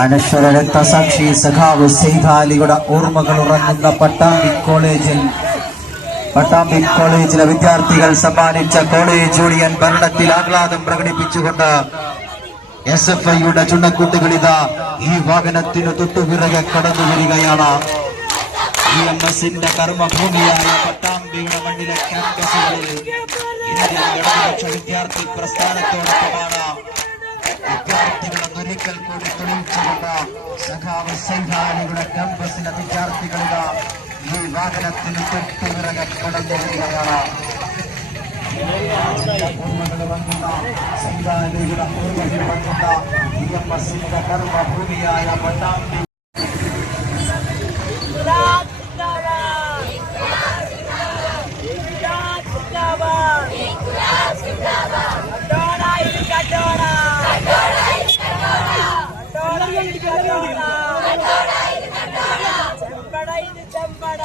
അനശ്വര രക്തസാക്ഷി സഖാവ് സൈദാലിയുടെ ഓർമ്മകൾ ഉറങ്ങുന്ന പട്ടാമ്പി കോളേജിലെ വിദ്യാർത്ഥികൾ സമ്മാനിച്ച കോളേജ് യൂണിയൻ ഭരണത്തിൽ ആഹ്ലാദം പ്രകടിപ്പിച്ചുകൊണ്ട് SFIയുടെ ചുണ്ണക്കൂട്ടുകളിതാ ഈ വാഹനത്തിന് തൊട്ടുപിറകെ കടന്നു വരികയാണ്. EMSന്റെ കർമ്മഭൂമിയായ പട്ടാമ്പിയുടെ മണ്ണിലെ ക്യാമ്പസുകളിൽ ഇന്ത്യൻ ഇടതുപക്ഷ വിദ്യാർത്ഥി പ്രസ്ഥാനത്തോടൊപ്പമാണ് വിദ്യാർത്ഥികളെ ഒരിക്കൽ കൂടി തെളിയിച്ചുകൊണ്ട് സഖാവ് സൈദാലിയുടെ ക്യാമ്പസിലെ വിദ്യാർത്ഥികളിതാ ഈ വാഹനത്തിന് തൊട്ടുപിറകെ കടന്നു വരികയാണ്. സൈദാലിയുടെ ഓർമ്മകൾ വന്നുന്ന EMSന്റെ കർമ്മഭൂമിയായ പട്ടാമ്പി ചെമ്പട